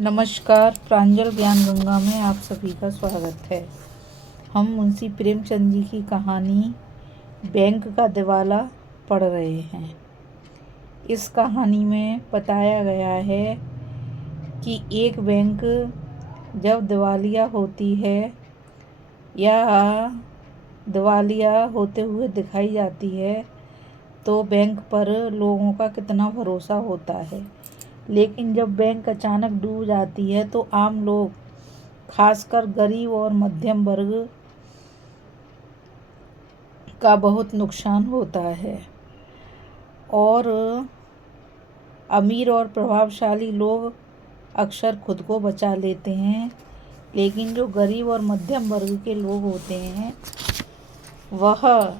नमस्कार। प्रांजल ज्ञान गंगा में आप सभी का स्वागत है। हम मुंशी प्रेमचंद जी की कहानी बैंक का दिवाला पढ़ रहे हैं। इस कहानी में बताया गया है कि एक बैंक जब दिवालिया होती है या दिवालिया होते हुए दिखाई जाती है तो बैंक पर लोगों का कितना भरोसा होता है, लेकिन जब बैंक अचानक डूब जाती है तो आम लोग, खासकर गरीब और मध्यम वर्ग का बहुत नुकसान होता है। और अमीर और प्रभावशाली लोग अक्सर खुद को बचा लेते हैं, लेकिन जो गरीब और मध्यम वर्ग के लोग होते हैं वह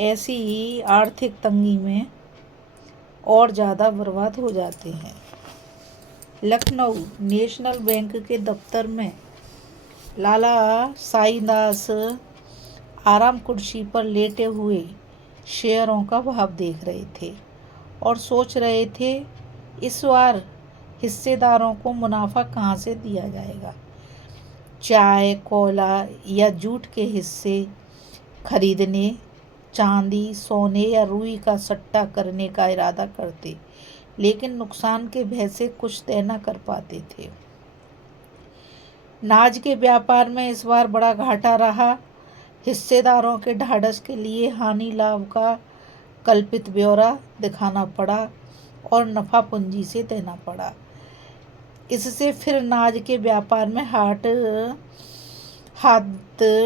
ऐसी ही आर्थिक तंगी में और ज़्यादा बर्बाद हो जाते हैं। लखनऊ नेशनल बैंक के दफ्तर में लाला साईंदास आराम कुर्सी पर लेटे हुए शेयरों का भाव देख रहे थे और सोच रहे थे इस बार हिस्सेदारों को मुनाफा कहाँ से दिया जाएगा। चाय, कोयला या जूट के हिस्से खरीदने, चांदी, सोने या रुई का सट्टा करने का इरादा करते, लेकिन नुकसान के भय से कुछ तय न कर पाते थे। नाज के व्यापार में इस बार बड़ा घाटा रहा। हिस्सेदारों के ढाढ़स के लिए हानि लाभ का कल्पित ब्यौरा दिखाना पड़ा और नफा पूंजी से देना पड़ा। इससे फिर नाज के व्यापार में हाथ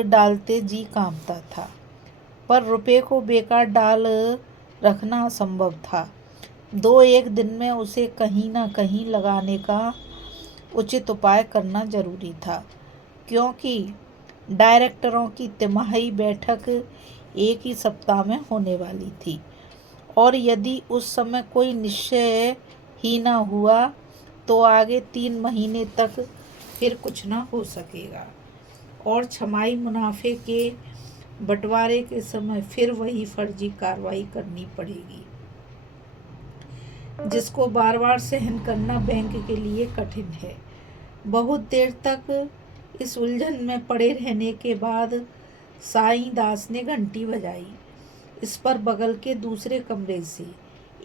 डालते जी कांपता था, पर रुपये को बेकार डाल रखना असंभव था। एक दिन में उसे कहीं ना कहीं लगाने का उचित उपाय करना जरूरी था, क्योंकि डायरेक्टरों की तिमाही बैठक एक ही सप्ताह में होने वाली थी और यदि उस समय कोई निश्चय ही न हुआ तो आगे 3 महीने तक फिर कुछ न हो सकेगा और छमाही मुनाफे के बंटवारे के समय फिर वही फर्जी कार्रवाई करनी पड़ेगी, जिसको बार बार सहन करना बैंक के लिए कठिन है। बहुत देर तक इस उलझन में पड़े रहने के बाद साईं दास ने घंटी बजाई। इस पर बगल के दूसरे कमरे से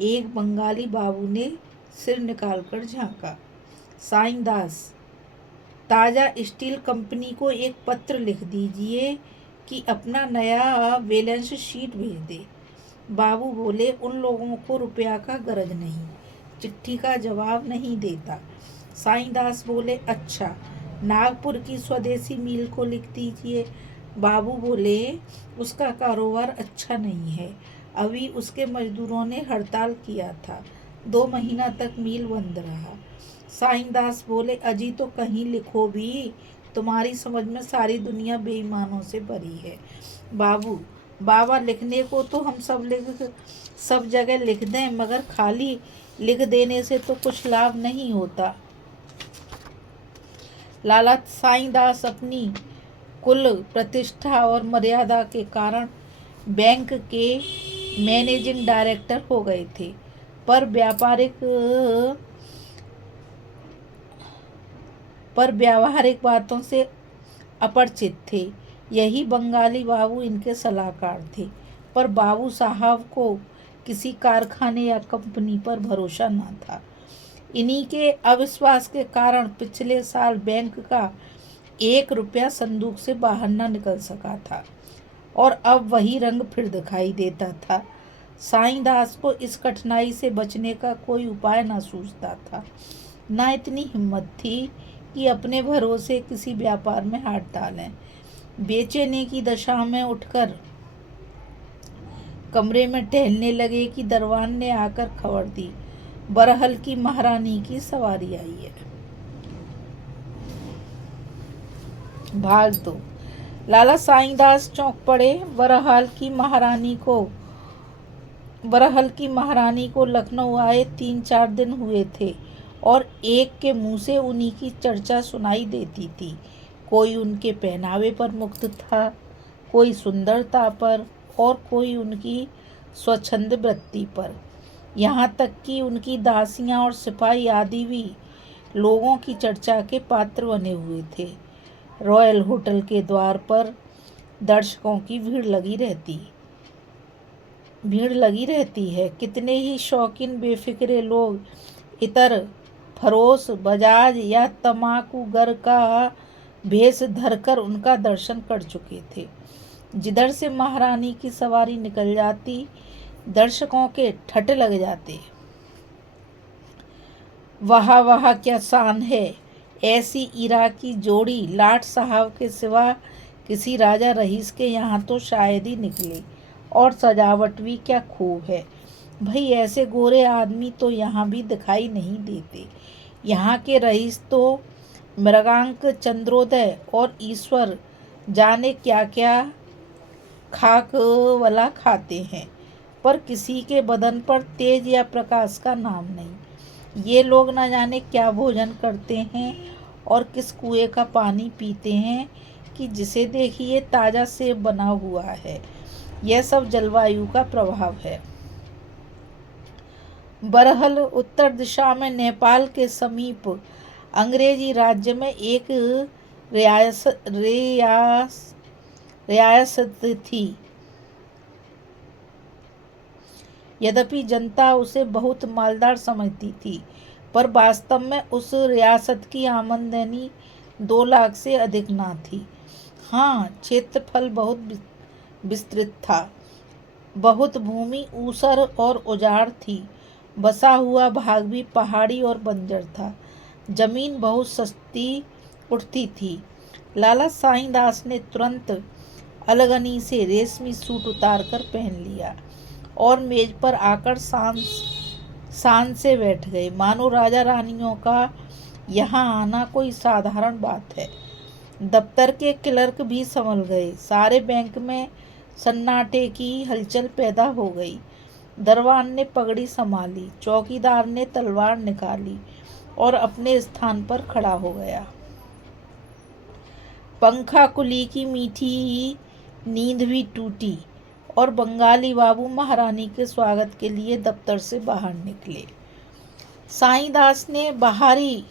एक बंगाली बाबू ने सिर निकालकर झांका। साईं दास, ताजा स्टील कंपनी को एक पत्र लिख दीजिए कि अपना नया बैलेंस शीट भेज दे। बाबू बोले, उन लोगों को रुपया का गरज नहीं, चिट्ठी का जवाब नहीं देता। साईं दास बोले, अच्छा, नागपुर की स्वदेशी मिल को लिख दीजिए। बाबू बोले, उसका कारोबार अच्छा नहीं है, अभी उसके मजदूरों ने हड़ताल किया था, 2 महीना तक मिल बंद रहा। साईं दास बोले, अजी तो कहीं लिखो भी, तुम्हारी समझ में सारी दुनिया बेईमानों से भरी है। बाबा, लिखने को तो हम सब जगह लिख दें, मगर खाली लिख देने से तो कुछ लाभ नहीं होता। लाला साईं दास अपनी कुल प्रतिष्ठा और मर्यादा के कारण बैंक के मैनेजिंग डायरेक्टर हो गए थे, पर व्यावहारिक बातों से अपरिचित थे। यही बंगाली बाबू इनके सलाहकार थे, पर बाबू साहब को किसी कारखाने या कंपनी पर भरोसा न था। इन्हीं के अविश्वास के कारण पिछले साल बैंक का 1 रुपया संदूक से बाहर न निकल सका था और अब वही रंग फिर दिखाई देता था। साईं दास को इस कठिनाई से बचने का कोई उपाय न सूझता था, न इतनी हिम्मत थी कि अपने भरोसे किसी व्यापार में हाथ डालें। बेचैनी की दशा में उठकर कमरे में टहलने लगे कि दरबान ने आकर खबर दी, बरहल की महारानी की सवारी आई है। भाग दो। लाला साईं दास चौंक पड़े। बरहल की महारानी को लखनऊ आए 3-4 दिन हुए थे और एक के मुंह से उन्हीं की चर्चा सुनाई देती थी। कोई उनके पहनावे पर मुग्ध था, कोई सुंदरता पर और कोई उनकी स्वच्छंद वृत्ति पर। यहाँ तक कि उनकी दासियाँ और सिपाही आदि भी लोगों की चर्चा के पात्र बने हुए थे। रॉयल होटल के द्वार पर दर्शकों की भीड़ लगी रहती है। कितने ही शौकीन बेफिक्रे लोग इतर फरोश बजाज या तमाकूगर का भेष धरकर उनका दर्शन कर चुके थे। जिधर से महारानी की सवारी निकल जाती, दर्शकों के ठट लग जाते। वाह वाह क्या शान है, ऐसी इराकी जोड़ी लाट साहब के सिवा किसी राजा रईस के यहाँ तो शायद ही निकले। और सजावट भी क्या खूब है भाई, ऐसे गोरे आदमी तो यहाँ भी दिखाई नहीं देते। यहाँ के रईस तो मृगांक, चंद्रोदय और ईश्वर जाने क्या क्या खाक वाला खाते हैं, पर किसी के बदन पर तेज या प्रकाश का नाम नहीं। ये लोग न जाने क्या भोजन करते हैं और किस कुएं का पानी पीते हैं कि जिसे देखिए ताज़ा सेब बना हुआ है। यह सब जलवायु का प्रभाव है। बरहल उत्तर दिशा में नेपाल के समीप अंग्रेजी राज्य में एक रियासत थी। यद्यपि जनता उसे बहुत मालदार समझती थी, पर वास्तव में उस रियासत की आमदनी 2 लाख से अधिक ना थी। हाँ, क्षेत्रफल बहुत विस्तृत था। बहुत भूमि ऊसर और उजाड़ थी। बसा हुआ भाग भी पहाड़ी और बंजर था। जमीन बहुत सस्ती उठती थी। लाला साईं दास ने तुरंत अलगनी से रेशमी सूट उतार कर पहन लिया और मेज पर आकर शान से बैठ गए, मानो राजा रानियों का यहाँ आना कोई साधारण बात है। दफ्तर के क्लर्क भी संभल गए। सारे बैंक में सन्नाटे की हलचल पैदा हो गई। दरबान ने पगड़ी संभाली, चौकीदार ने तलवार निकाली और अपने स्थान पर खड़ा हो गया। पंखा कुली की मीठी नींद भी टूटी और बंगाली बाबू महारानी के स्वागत के लिए दफ्तर से बाहर निकले। साईं दास ने बाहरी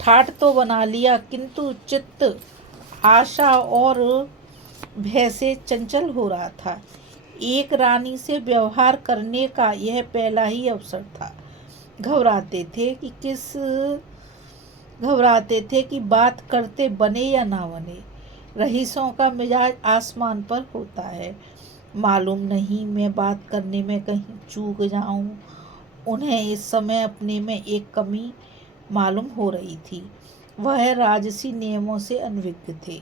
ठाट तो बना लिया, किंतु चित्त आशा और भय से चंचल हो रहा था। एक रानी से व्यवहार करने का यह पहला ही अवसर था। घबराते थे कि बात करते बने या ना बने। रईसों का मिजाज आसमान पर होता है। मालूम नहीं मैं बात करने में कहीं चूक जाऊं। उन्हें इस समय अपने में एक कमी मालूम हो रही थी। वह राजसी नियमों से अनभिज्ञ थे।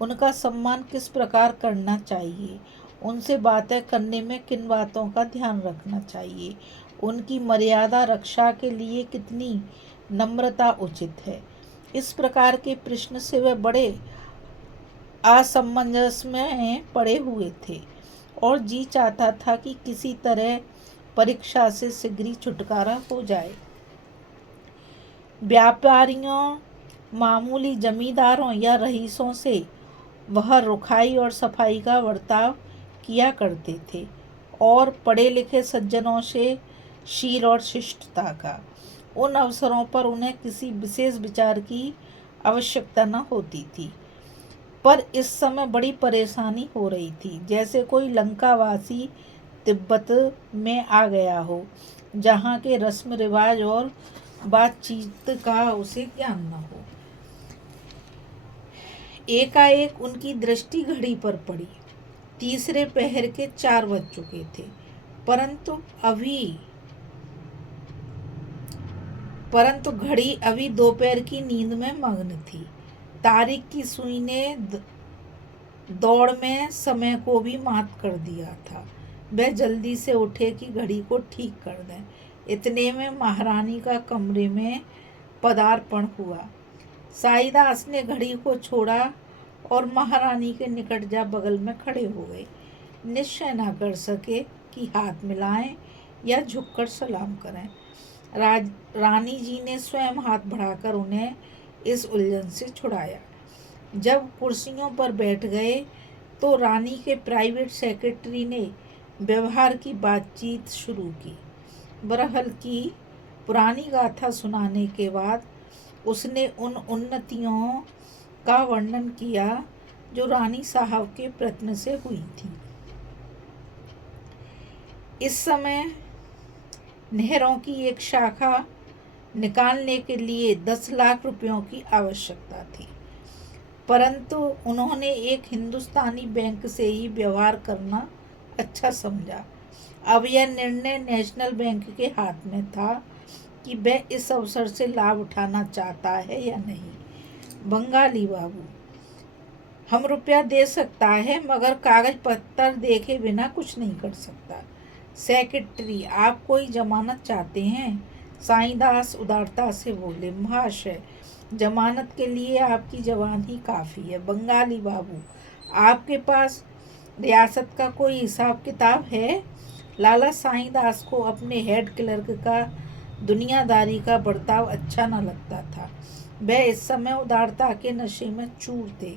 उनका सम्मान किस प्रकार करना चाहिए, उनसे बातें करने में किन बातों का ध्यान रखना चाहिए, उनकी मर्यादा रक्षा के लिए कितनी नम्रता उचित है, इस प्रकार के प्रश्न से वे बड़े असमंजस में पड़े हुए थे और जी चाहता था कि किसी तरह परीक्षा से शीघ्र ही छुटकारा हो जाए। व्यापारियों, मामूली जमींदारों या रईसों से वह रुखाई और सफाई का बर्ताव किया करते थे और पढ़े लिखे सज्जनों से शील और शिष्टता का। उन अवसरों पर उन्हें किसी विशेष विचार की आवश्यकता न होती थी, पर इस समय बड़ी परेशानी हो रही थी, जैसे कोई लंकावासी तिब्बत में आ गया हो, जहाँ के रस्म रिवाज और बातचीत का उसे ज्ञान न हो। एकाएक उनकी दृष्टि घड़ी पर पड़ी। तीसरे पहर के 4 बज चुके थे, परंतु घड़ी अभी दोपहर की नींद में मग्न थी। तारीख की सुई ने दौड़ में समय को भी मात कर दिया था। वह जल्दी से उठे कि घड़ी को ठीक कर दें। इतने में महारानी का कमरे में पदार्पण हुआ। साईदास ने घड़ी को छोड़ा और महारानी के निकट जा बगल में खड़े हो गए। निश्चय न कर सके कि हाथ मिलाएं या झुककर सलाम करें। रानी जी ने स्वयं हाथ बढ़ाकर उन्हें इस उलझन से छुड़ाया। जब कुर्सियों पर बैठ गए तो रानी के प्राइवेट सेक्रेटरी ने व्यवहार की बातचीत शुरू की। बरहल की पुरानी गाथा सुनाने के बाद उसने उन उन्नतियों का वर्णन किया जो रानी साहब के प्रयत्न से हुई थी। इस समय नहरों की एक शाखा निकालने के लिए 10 लाख रुपयों की आवश्यकता थी, परंतु उन्होंने एक हिंदुस्तानी बैंक से ही व्यवहार करना अच्छा समझा। अब यह निर्णय नेशनल बैंक के हाथ में था कि वह इस अवसर से लाभ उठाना चाहता है या नहीं। बंगाली बाबू, हम रुपया दे सकता है मगर कागज पत्तर देखे बिना कुछ नहीं कर सकता। सेक्रेटरी, आप कोई जमानत चाहते हैं? साईंदास उदारता से बोले, महाशय, जमानत के लिए आपकी जवान ही काफ़ी है। बंगाली बाबू, आपके पास रियासत का कोई हिसाब किताब है? लाला साईंदास को अपने हेड क्लर्क का दुनियादारी का बर्ताव अच्छा न लगता था। वह इस समय उदारता के नशे में चूर थे।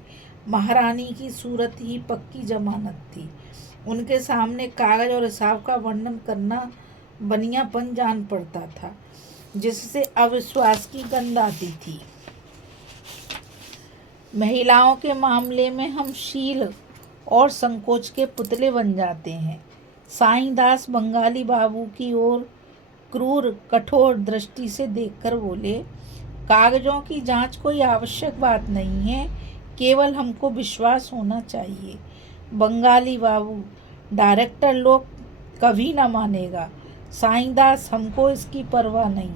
महारानी की सूरत ही पक्की जमानत थी। उनके सामने कागज और हिसाब का वर्णन करना बनियापन जान पड़ता था, जिससे अविश्वास की गंध आती थी। महिलाओं के मामले में हम शील और संकोच के पुतले बन जाते हैं। साईंदास बंगाली बाबू की ओर क्रूर कठोर दृष्टि से देखकर बोले, कागजों की जांच कोई आवश्यक बात नहीं है, केवल हमको विश्वास होना चाहिए। बंगाली बाबू, डायरेक्टर लोग कभी ना मानेगा। साईंदास, हमको इसकी परवाह नहीं,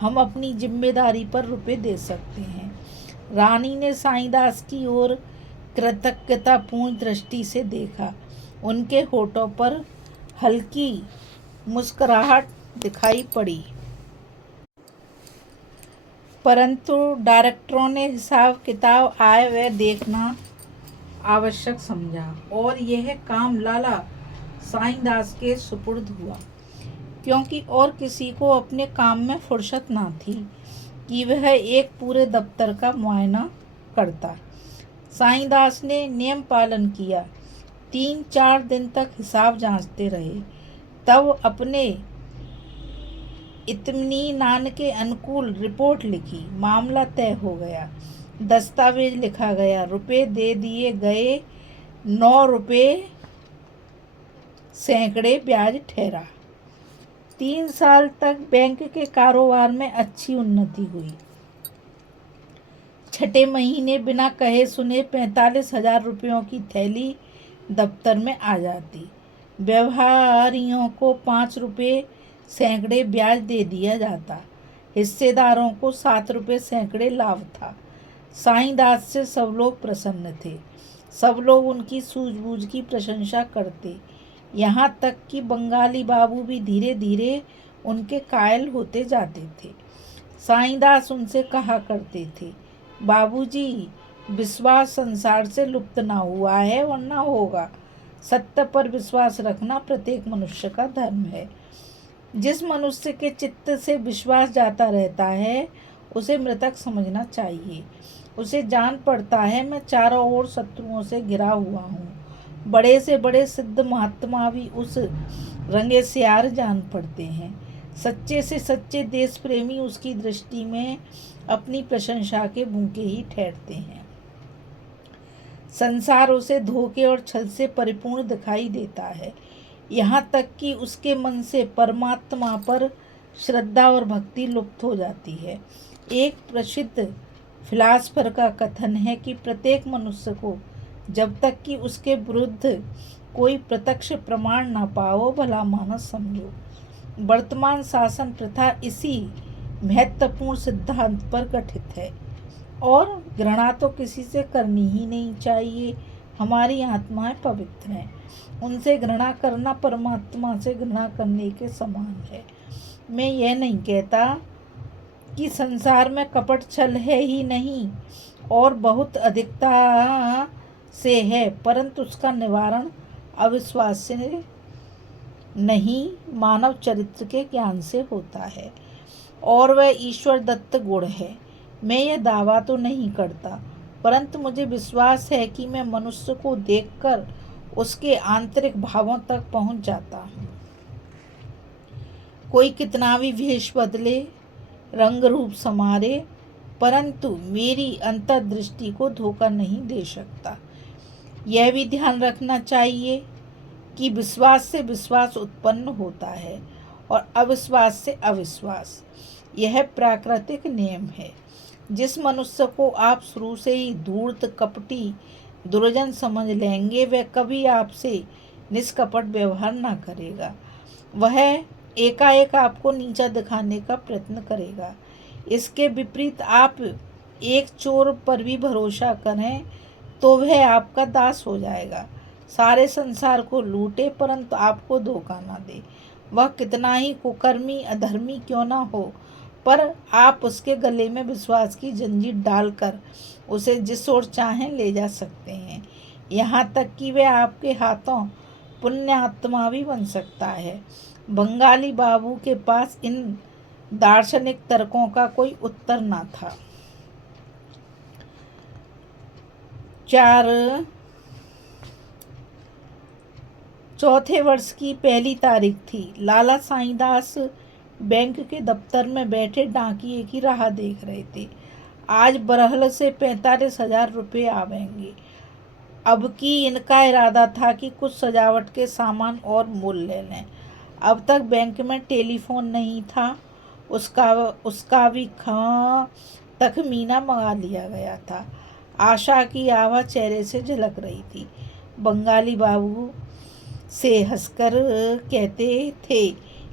हम अपनी जिम्मेदारी पर रुपए दे सकते हैं। रानी ने साईंदास की ओर कृतज्ञतापूर्ण दृष्टि से देखा। उनके होठों पर हल्की मुस्कुराहट दिखाई पड़ी, परंतु डायरेक्टरों ने हिसाब किताब आय व्यय देखना आवश्यक समझा और यह काम लाला साईंदास के सुपुर्द हुआ, क्योंकि और किसी को अपने काम में फुर्सत ना थी कि वह एक पूरे दफ्तर का मुआयना करता। साईंदास ने नियम पालन किया। 3-4 दिन तक हिसाब जांचते रहे, तब अपने इत्मीनान के अनुकूल रिपोर्ट लिखी। मामला तय हो गया, दस्तावेज लिखा गया, रुपए दे दिए गए। 9 रुपए सैकड़े ब्याज ठहरा। 3 साल तक बैंक के कारोबार में अच्छी उन्नति हुई। छठे महीने बिना कहे सुने 45,000 रुपयों की थैली दफ्तर में आ जाती। व्यवहारियों को 5 रुपये सैकड़े ब्याज दे दिया जाता। हिस्सेदारों को 7 रुपये सैकड़े लाभ था। साईंदास से सब लोग प्रसन्न थे। सब लोग उनकी सूझबूझ की प्रशंसा करते, यहाँ तक कि बंगाली बाबू भी धीरे धीरे उनके कायल होते जाते थे। साईंदास उनसे कहा करते थे, बाबूजी, विश्वास संसार से लुप्त ना हुआ है और ना होगा। सत्य पर विश्वास रखना प्रत्येक मनुष्य का धर्म है। जिस मनुष्य के चित्त से विश्वास जाता रहता है, उसे मृतक समझना चाहिए। उसे जान पड़ता है, मैं चारों ओर शत्रुओं से घिरा हुआ हूँ। बड़े से बड़े सिद्ध महात्मा भी उस रंगे सियार जान पड़ते हैं। सच्चे से सच्चे देश प्रेमी उसकी दृष्टि में अपनी प्रशंसा के भूखे ही ठहरते हैं। संसार उसे धोखे और छल से परिपूर्ण दिखाई देता है, यहाँ तक कि उसके मन से परमात्मा पर श्रद्धा और भक्ति लुप्त हो जाती है। एक प्रसिद्ध फिलासफर का कथन है कि प्रत्येक मनुष्य को जब तक कि उसके विरुद्ध कोई प्रत्यक्ष प्रमाण न पाओ, भला मानस समझो। वर्तमान शासन प्रथा इसी महत्वपूर्ण सिद्धांत पर गठित है और घृणा तो किसी से करनी ही नहीं चाहिए। हमारी आत्माएं पवित्र हैं, उनसे घृणा करना परमात्मा से घृणा करने के समान है। मैं यह नहीं कहता कि संसार में कपट छल है ही नहीं और बहुत अधिकता से है, परंतु उसका निवारण अविश्वास से नहीं, मानव चरित्र के ज्ञान से होता है और वह ईश्वर दत्त गुण है। मैं यह दावा तो नहीं करता, परंतु मुझे विश्वास है कि मैं मनुष्य को देखकर उसके आंतरिक भावों तक पहुंच जाता हूँ। कोई कितना भी वेश बदले, रंग रूप संवारे, परंतु मेरी अंतर्दृष्टि को धोखा नहीं दे सकता। यह भी ध्यान रखना चाहिए कि विश्वास से विश्वास उत्पन्न होता है और अविश्वास से अविश्वास। यह प्राकृतिक नियम है। जिस मनुष्य को आप शुरू से ही धूर्त, कपटी, दुर्जन समझ लेंगे, वह कभी आपसे निष्कपट व्यवहार न करेगा। वह एकाएक आपको नीचा दिखाने का प्रयत्न करेगा। इसके विपरीत आप एक चोर पर भी भरोसा करें तो वह आपका दास हो जाएगा। सारे संसार को लूटे परंतु आपको धोखा न दे। वह कितना ही कुकर्मी, अधर्मी क्यों न हो, पर आप उसके गले में विश्वास की जंजीर डालकर उसे जिस ओर चाहें ले जा सकते हैं। यहाँ तक कि वह आपके हाथों पुण्यात्मा भी बन सकता है। बंगाली बाबू के पास इन दार्शनिक तर्कों का कोई उत्तर न था। 4 वर्ष की पहली तारीख थी। लाला साईंदास बैंक के दफ्तर में बैठे डाकिये की राह देख रहे थे। आज बरहल से 45,000 रुपये आवेंगे। अब की इनका इरादा था कि कुछ सजावट के सामान और मोल ले लें। अब तक बैंक में टेलीफोन नहीं था, उसका भी तखमीना मंगा लिया गया था। आशा की आभा चेहरे से झलक रही थी। बंगाली बाबू से हंसकर कहते थे,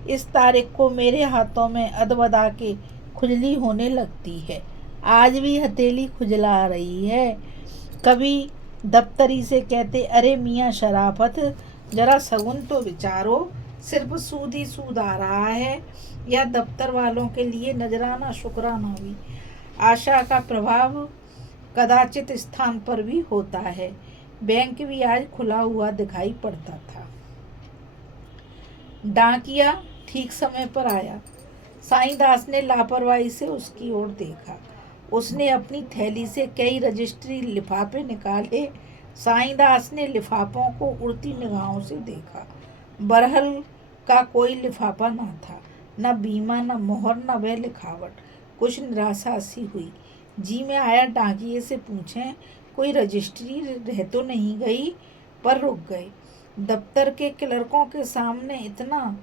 इस तारीख को मेरे हाथों में अदबदा के खुजली होने लगती है। आज भी हथेली खुजला रही है। कभी दफ्तरी से कहते, अरे मियाँ शराफत, जरा सगुन तो विचारो, सिर्फ सूद ही सूद आ रहा है। यह दफ्तर वालों के लिए नजराना शुक्राना भी। आशा का प्रभाव कदाचित स्थान पर भी होता है। बैंक भी आज खुला हुआ दिखाई पड़ता था। डाकिया ठीक समय पर आया। साईंदास ने लापरवाही से उसकी ओर देखा। उसने अपनी थैली से कई रजिस्ट्री लिफाफे निकाले। साईंदास ने लिफाफों को उड़ती निगाहों से देखा। बरहल का कोई लिफाफा न था, न बीमा, न मोहर, न वह लिखावट। कुछ निराशा सी हुई। जी में आया डाकिये से पूछें, कोई रजिस्ट्री रह तो नहीं गई, पर रुक गए। दफ्तर के क्लर्कों के सामने इतना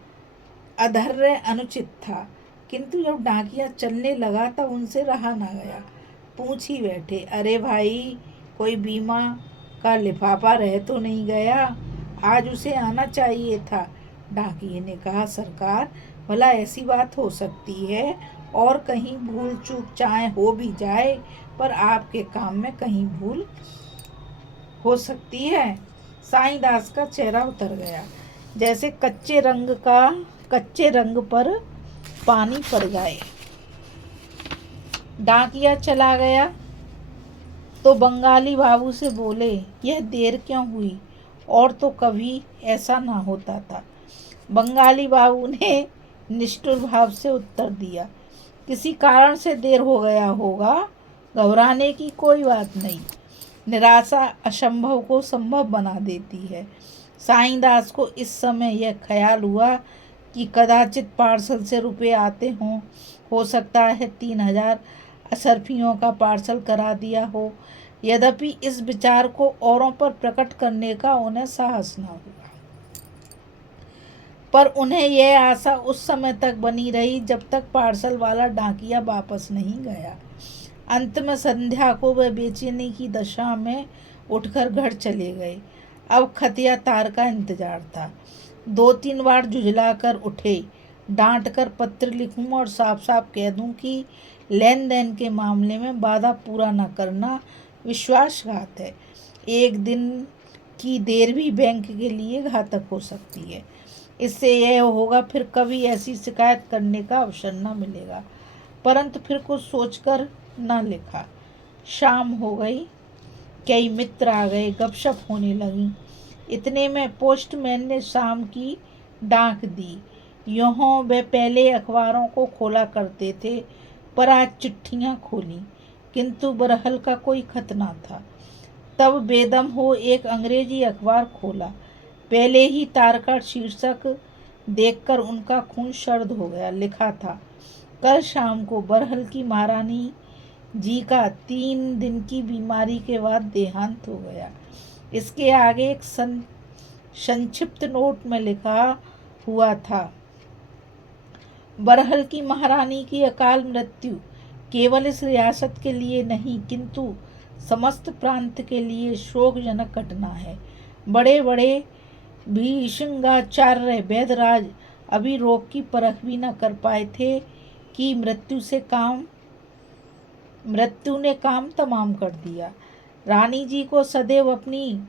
अधर्य अनुचित था, किंतु जब डाकिया चलने लगा तब उनसे रहा न गया। पूछ ही बैठे, अरे भाई, कोई बीमा का लिफाफा रह तो नहीं गया? आज उसे आना चाहिए था। डाकिये ने कहा, सरकार, भला ऐसी बात हो सकती है? और कहीं भूल चूक चाहे हो भी जाए, पर आपके काम में कहीं भूल हो सकती है। साईंदास का चेहरा उतर गया, जैसे कच्चे रंग पर पानी पड़ जाए। डाकिया चला गया तो बंगाली बाबू से बोले, यह देर क्यों हुई? और तो कभी ऐसा ना होता था। बंगाली बाबू ने निष्ठुर भाव से उत्तर दिया, किसी कारण से देर हो गया होगा, घबराने की कोई बात नहीं। निराशा असंभव को संभव बना देती है। साईंदास को इस समय यह ख्याल हुआ कि कदाचित पार्सल से रुपये आते हों। हो सकता है 3,000 असरफियों का पार्सल करा दिया हो। यद्यपि इस विचार को औरों पर प्रकट करने का उन्हें साहस न हुआ, पर उन्हें यह आशा उस समय तक बनी रही जब तक पार्सल वाला डाकिया वापस नहीं गया। अंत में संध्या को वह बेचैनी की दशा में उठकर घर चले गए। अब खत या तार का इंतजार था। 2-3 बार झुझलाकर उठे, डांट कर पत्र लिखूं और साफ साफ कह दूं कि लेन देन के मामले में वादा पूरा न करना विश्वासघात है। एक दिन की देर भी बैंक के लिए घातक हो सकती है। इससे यह होगा फिर कभी ऐसी शिकायत करने का अवसर न मिलेगा। परंतु फिर कुछ सोचकर न लिखा। शाम हो गई, कई मित्र आ गए, गपशप होने लगी। इतने में पोस्टमैन ने शाम की डाक दी। यूँ वे पहले अखबारों को खोला करते थे, पर आज चिट्ठियाँ खोली, किंतु बरहल का कोई खत न था। तब बेदम हो एक अंग्रेजी अखबार खोला। पहले ही तार का शीर्षक देखकर उनका खून सर्द हो गया। लिखा था, कल शाम को बरहल की महारानी जी का 3 दिन की बीमारी के बाद देहांत हो गया। इसके आगे एक संक्षिप्त नोट में लिखा हुआ था, बरहल की महारानी की अकाल मृत्यु केवल इस रियासत के लिए नहीं किंतु समस्त प्रांत के लिए शोकजनक घटना है। बड़े बड़े भीष्माचार्य वैद्यराज अभी रोग की परख भी न कर पाए थे कि मृत्यु ने काम तमाम कर दिया। रानी जी को सदैव अपनी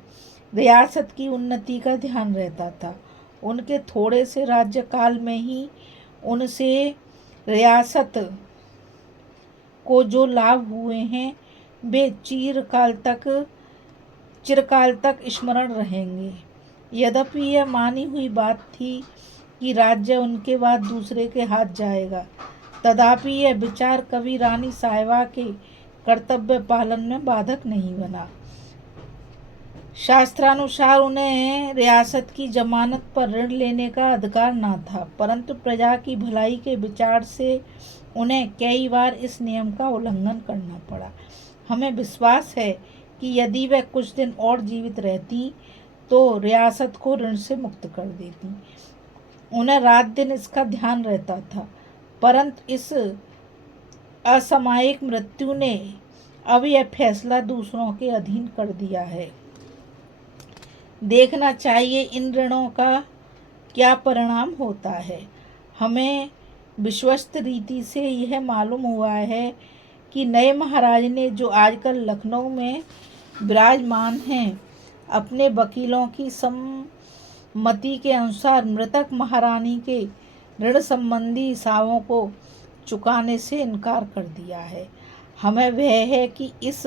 रियासत की उन्नति का ध्यान रहता था। उनके थोड़े से राज्यकाल में ही उनसे रियासत को जो लाभ हुए हैं वे चिरकाल तक स्मरण रहेंगे। यद्यपि यह मानी हुई बात थी कि राज्य उनके बाद दूसरे के हाथ जाएगा, तथापि यह विचार कभी रानी साहिबा के कर्तव्य पालन में बाधक नहीं बना। शास्त्रानुसार उन्हें रियासत की जमानत पर ऋण लेने का अधिकार न था, परंतु प्रजा की भलाई के विचार से उन्हें कई बार इस नियम का उल्लंघन करना पड़ा। हमें विश्वास है कि यदि वह कुछ दिन और जीवित रहती तो रियासत को ऋण से मुक्त कर देती। उन्हें रात दिन इसका ध्यान रहता था, परंतु इस असामयिक मृत्यु ने अब यह फैसला दूसरों के अधीन कर दिया है। देखना चाहिए इन ऋणों का क्या परिणाम होता है। हमें विश्वस्त रीति से यह मालूम हुआ है कि नए महाराज ने, जो आजकल लखनऊ में विराजमान हैं, अपने वकीलों की सम्मति के अनुसार मृतक महारानी के ऋण संबंधी हिसाबों को चुकाने से इनकार कर दिया है। हमें वह है कि इस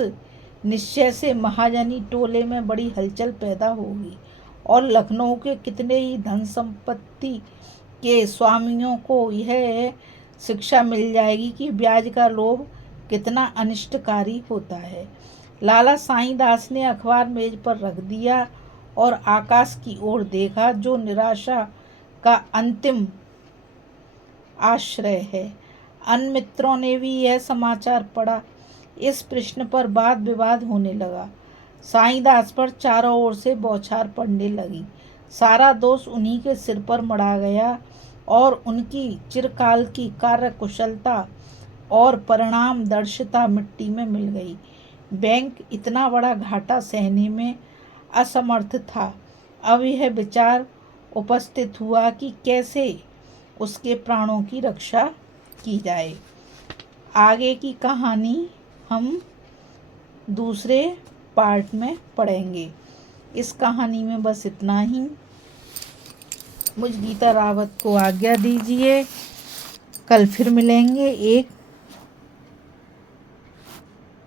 निश्चय से महाजनी टोले में बड़ी हलचल पैदा होगी और लखनऊ के कितने ही धन संपत्ति के स्वामियों को यह शिक्षा मिल जाएगी कि ब्याज का लोभ कितना अनिष्टकारी होता है। लाला साईं दास ने अखबार मेज पर रख दिया और आकाश की ओर देखा, जो निराशा का अंतिम आश्रय है। अन्य मित्रों ने भी यह समाचार पढ़ा। इस प्रश्न पर वाद विवाद होने लगा। साईं दास पर चारों ओर से बौछार पड़ने लगी। सारा दोष उन्हीं के सिर पर मढ़ा गया और उनकी चिरकाल की कार्य कुशलता और परिणामदर्शिता मिट्टी में मिल गई। बैंक इतना बड़ा घाटा सहने में असमर्थ था। अब यह विचार उपस्थित हुआ कि कैसे उसके प्राणों की रक्षा की जाए। आगे की कहानी हम दूसरे पार्ट में पढ़ेंगे। इस कहानी में बस इतना ही। मुझ गीता रावत को आज्ञा दीजिए। कल फिर मिलेंगे एक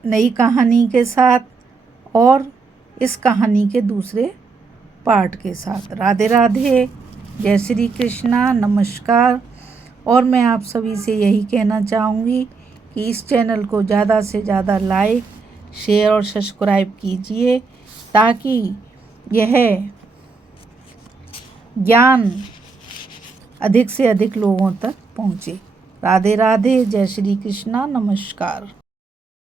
नई कहानी के साथ और इस कहानी के दूसरे पार्ट के साथ। राधे राधे, जय श्री कृष्णा, नमस्कार। और मैं आप सभी से यही कहना चाहूँगी कि इस चैनल को ज़्यादा से ज़्यादा लाइक, शेयर और सब्सक्राइब कीजिए ताकि यह ज्ञान अधिक से अधिक लोगों तक पहुँचे। राधे राधे, जय श्री कृष्णा, नमस्कार।